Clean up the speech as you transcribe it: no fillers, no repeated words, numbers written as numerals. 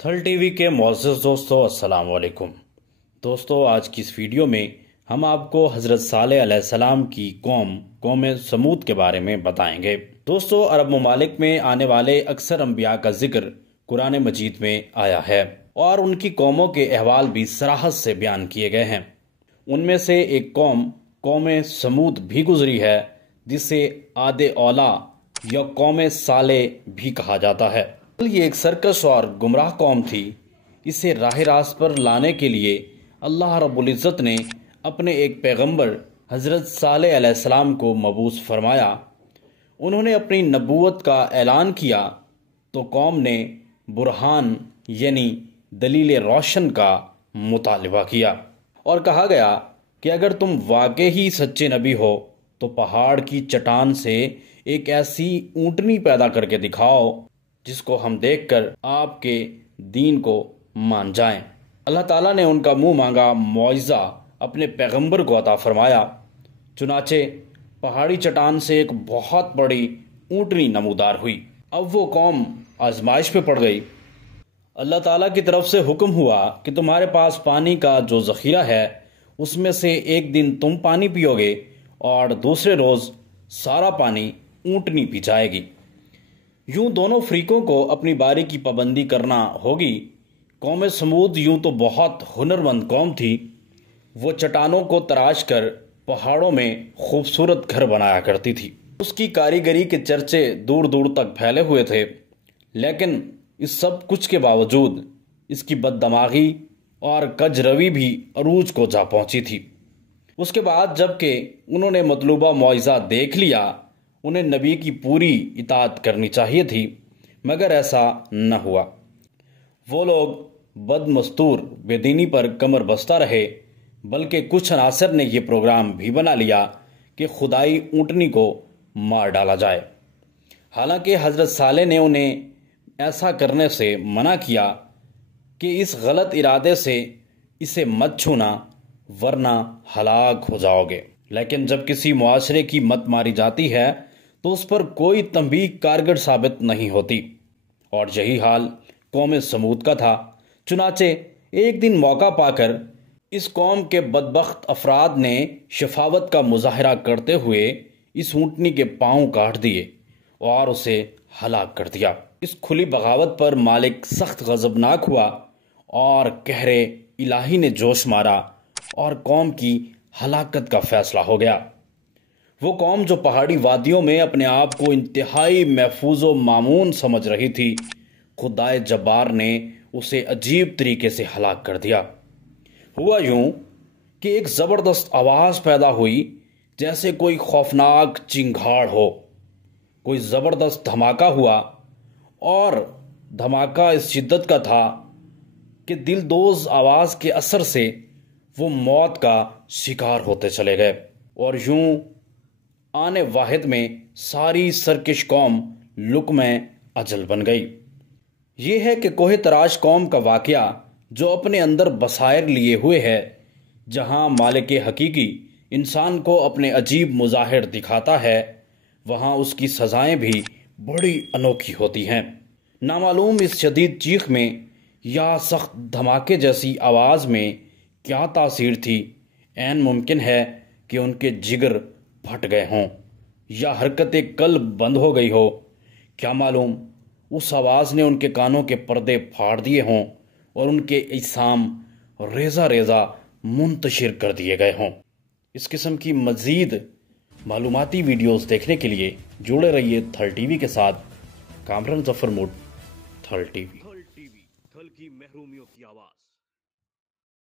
تھل T V کے معزز دوستو السلام علیکم۔ دوستو آج کی اس ویڈیو میں ہم آپ کو حضرت صالح علیہ السلام کی قوم سمود کے بارے میں بتائیں گے۔ دوستو عرب ممالک میں آنے والے اکثر انبیاء کا ذکر قرآن مجید میں آیا ہے اور ان کی قوموں کے احوال بھی صراحت سے بیان کیے گئے ہیں۔ ان میں سے ایک قوم سمود بھی گزری ہے جسے عاد اولا یا قوم صالح بھی کہا جاتا ہے۔ یہ ایک سرکش اور گمراہ قوم تھی۔ اسے راہ راست پر لانے کے لیے اللہ رب العزت نے اپنے ایک پیغمبر حضرت صالح علیہ السلام کو مبعوث فرمایا۔ انہوں نے اپنی نبوت کا اعلان کیا تو قوم نے برہان یعنی دلیل روشن کا مطالبہ کیا اور کہا گیا کہ اگر تم واقعی ہی سچے نبی ہو تو پہاڑ کی چٹان سے ایک ایسی اونٹنی پیدا کر کے دکھاؤ جس کو ہم دیکھ کر آپ کے دین کو مان جائیں۔ اللہ تعالیٰ نے ان کا منہ مانگا معجزہ اپنے پیغمبر کو عطا فرمایا۔ چنانچہ پہاڑی چٹان سے ایک بہت بڑی اونٹنی نمودار ہوئی۔ اب وہ قوم آزمائش پہ پڑ گئی۔ اللہ تعالیٰ کی طرف سے حکم ہوا کہ تمہارے پاس پانی کا جو ذخیرہ ہے اس میں سے ایک دن تم پانی پیو گے اور دوسرے روز سارا پانی اونٹنی پی جائے گی۔ یوں دونوں فریقوں کو اپنی باری کی پابندی کرنا ہوگی۔ قوم سمود یوں تو بہت ہنرمند قوم تھی۔ وہ چٹانوں کو تراش کر پہاڑوں میں خوبصورت گھر بنایا کرتی تھی۔ اس کی کاریگری کے چرچے دور دور تک پھیلے ہوئے تھے، لیکن اس سب کچھ کے باوجود اس کی بد دماغی اور کج روی بھی عروج کو جا پہنچی تھی۔ اس کے بعد جب کہ انہوں نے مطلوبہ معجزہ دیکھ لیا، انہیں نبی کی پوری اطاعت کرنی چاہیے تھی، مگر ایسا نہ ہوا۔ وہ لوگ بد مستور بے دینی پر کمر بستہ رہے، بلکہ کچھ عناصر نے یہ پروگرام بھی بنا لیا کہ خدائی اونٹنی کو مار ڈالا جائے۔ حالانکہ حضرت صالح نے انہیں ایسا کرنے سے منع کیا کہ اس غلط ارادے سے اسے مت چھونا ورنہ ہلاک ہو جاؤ گے۔ لیکن جب کسی معاشرے کی مت ماری جاتی ہے تو اس پر کوئی تنبیہ کارگر ثابت نہیں ہوتی، اور یہی حال قوم سمود کا تھا۔ چنانچہ ایک دن موقع پا کر اس قوم کے بدبخت افراد نے شفاوت کا مظاہرہ کرتے ہوئے اس اونٹنی کے پاؤں کاٹ دیے اور اسے ہلاک کر دیا۔ اس کھلی بغاوت پر مالک سخت غضبناک ہوا اور قہر الہی نے جوش مارا اور قوم کی ہلاکت کا فیصلہ ہو گیا۔ وہ قوم جو پہاڑی وادیوں میں اپنے آپ کو انتہائی محفوظ و مامون سمجھ رہی تھی، خدائے جبار نے اسے عجیب طریقے سے ہلاک کر دیا۔ ہوا یوں کہ ایک زبردست آواز پیدا ہوئی جیسے کوئی خوفناک چنگھاڑ ہو۔ کوئی زبردست دھماکہ ہوا اور دھماکہ اس شدت کا تھا کہ دل دوز آواز کے اثر سے وہ موت کا شکار ہوتے چلے گئے، اور یوں آنے واحد میں ساری سرکش قوم لقمہ اجل بن گئی۔ یہ ہے کہ کوہ تراش قوم کا واقعہ جو اپنے اندر بصائر لیے ہوئے ہے، جہاں مالک حقیقی انسان کو اپنے عجیب مظاہر دکھاتا ہے، وہاں اس کی سزائیں بھی بڑی انوکھی ہوتی ہیں۔ نامعلوم اس شدید چیخ میں یا سخت دھماکے جیسی آواز میں کیا تاثیر تھی؟ عین ممکن ہے کہ ان کے جگر پھٹ گئے ہوں یا حرکت قلب بند ہو گئی ہو۔ کیا معلوم اس آواز نے ان کے کانوں کے پردے پھاڑ دیے ہوں اور ان کے اجسام ریزہ ریزہ منتشر کر دیے گئے ہوں۔ اس قسم کی مزید معلوماتی ویڈیوز دیکھنے کے لیے جڑے رہیے تھل ٹی وی کے ساتھ۔ کامران ظفر موڈ، تھل ٹی وی۔ تھل کی محرومیوں کی آواز۔